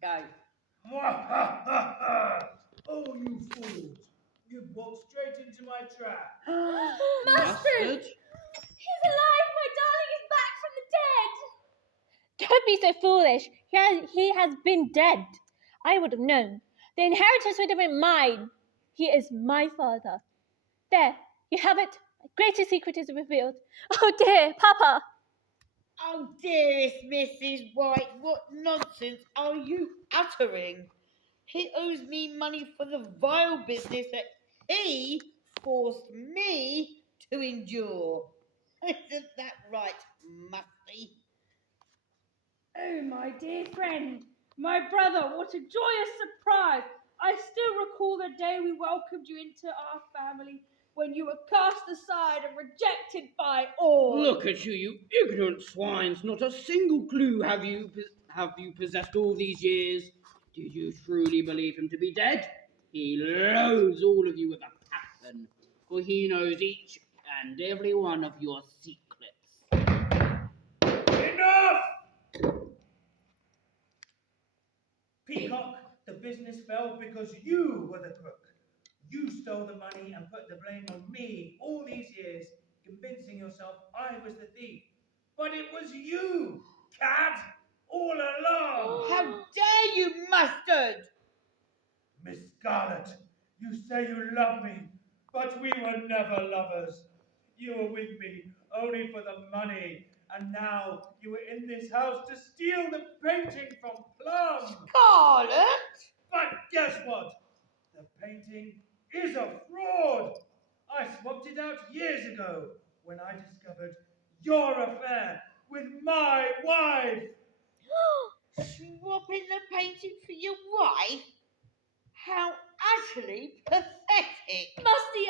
Go. Oh, you fools! You've walked straight into my trap. Mustard! He's alive! My darling is back from the dead! Don't be so foolish. He has been dead. I would have known. The inheritance would have been mine. He is my father. There, you have it. My greatest secret is revealed. Oh dear, Papa. Oh, dearest Mrs. White, what nonsense are you uttering? He owes me money for the vile business that he forced me to endure. Isn't that right, Musty? Oh, my dear friend, my brother, what a joyous surprise! I still recall the day we welcomed you into our family when you were cast aside and rejected by all. Look at you, you ignorant swines! Not a single clue have you possessed all these years. Did you truly believe him to be dead? He loathes all of you with a passion, for he knows each and every one of your secrets. Enough! Peacock, the business fell because you were the crook. You stole the money and put the blame on me all these years, convincing yourself I was the thief. But it was you, cad, all along. How dare you, Mustard? Miss Scarlet, you say you love me, but we were never lovers. You were with me only for the money, and now you were in this house to steal the painting from Plum. Scarlet? But guess what? The painting is a fraud. I swapped it out years ago when I discovered your affair with my wife. Swapping the painting for your wife? How utterly pathetic! Musty,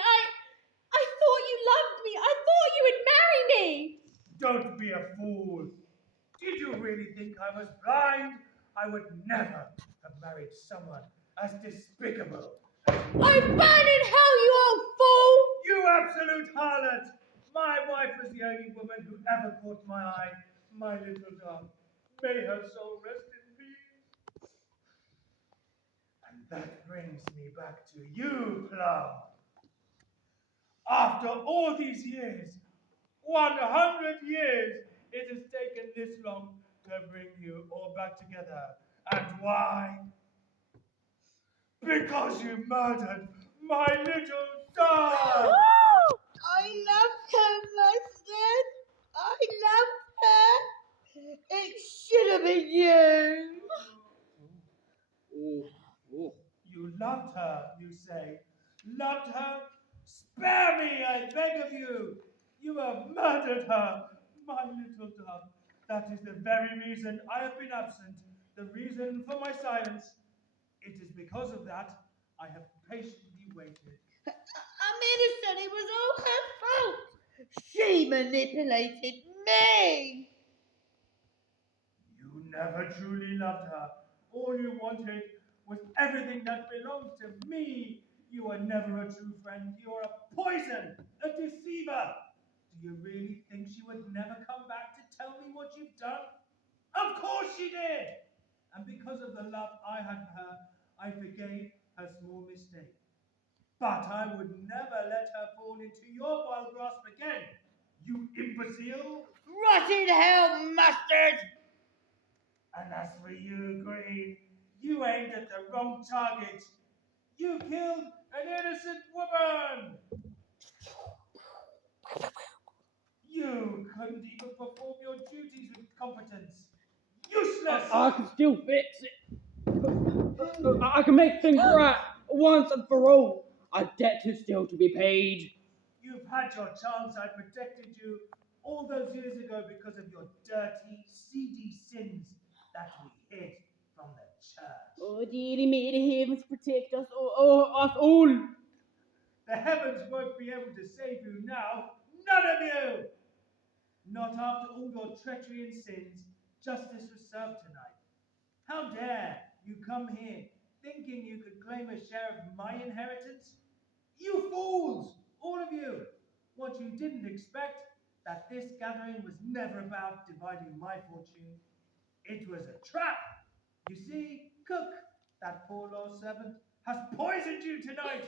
I thought you loved me. I thought you would marry me. Don't be a fool. Did you really think I was blind? I would never have married someone as despicable as you. I burn in hell, you old fool! You absolute harlot! My wife was the only woman who ever caught my eye, my little dove. May her soul rest in peace. And that brings me back to you, Plum. After all these years, 100 years, it has taken this long to bring you all back together. And why? Because you murdered my little dove! I loved her, Mustard. I loved her. It should have been you. Oh. You loved her, you say. Loved her? Spare me, I beg of you. You have murdered her, my little dove. That is the very reason I have been absent, the reason for my silence. It is because of that I have patiently waited. I'm innocent. It was all her fault. She manipulated me. You never truly loved her. All you wanted was everything that belongs to me. You are never a true friend. You are a poison, a deceiver. Do you really think she would never come back to tell me what you've done? Of course she did. And because of the love I had for her, I forgave her small mistake. But I would never let her fall into your vile grasp again, you imbecile. Rot in hell, Mustard. And as for you, Green, you aimed at the wrong target. You killed an innocent woman. You couldn't even perform your duties with competence. Useless! I can still fix it. I can make things right once and for all. A debt is still to be paid. You've had your chance. I protected you all those years ago because of your dirty, seedy sins that we hid from the church. Oh, dearly may the heavens protect us all. The heavens won't be able to save you now. None of you! Not after all your treachery and sins. Justice was served tonight. How dare you come here thinking you could claim a share of my inheritance? You fools! All of you! What you didn't expect, that this gathering was never about dividing my fortune. It was a trap. You see, Cook, that poor lost servant, has poisoned you tonight.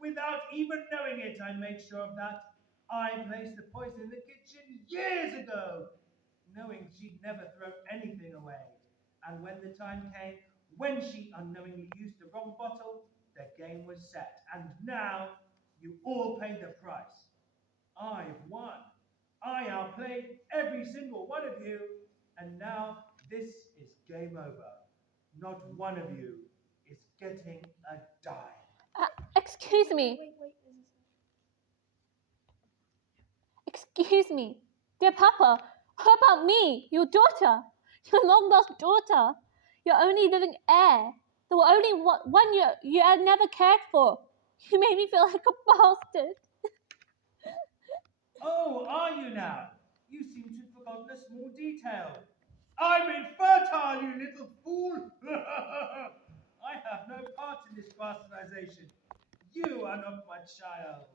Without even knowing it, I made sure of that. I placed the poison in the kitchen years ago, knowing she'd never throw anything away. And when the time came, when she unknowingly used the wrong bottle, the game was set. And now you all pay the price. I've won. I outplayed every single one of you, and now this is game over. Not one of you is getting a dime. Excuse me. Excuse me. Dear Papa, what about me, your daughter? Your long lost daughter? Your only living heir? The only one you had never cared for. You made me feel like a bastard. Oh, are you now? You seem to have forgotten a small detail. I'm infertile, you little fool! I have no part in this bastardization. You are not my child.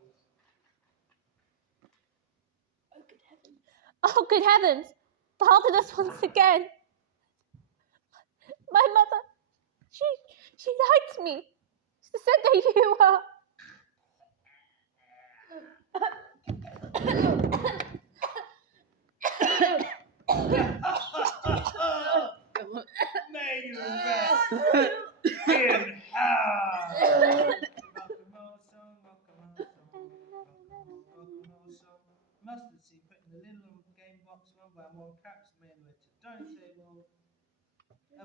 Oh, good heavens. Pardon us once again. My mother, she liked me. She said that you were... May you rest in hell. Mustard seed put in the little game box, one by one, caps men with to dining table.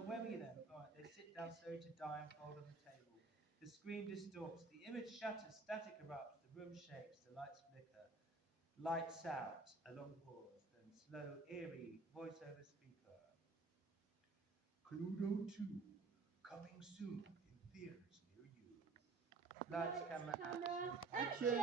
Where were you then? Alright, they sit down slowly to die and fold on the table. The screen distorts, the image shatters, static erupts, the room shakes, the lights flicker. Lights out, a long pause, then slow, eerie, voiceover speaker. Cluedo 2, coming soon in theaters near you. Lights, camera, action.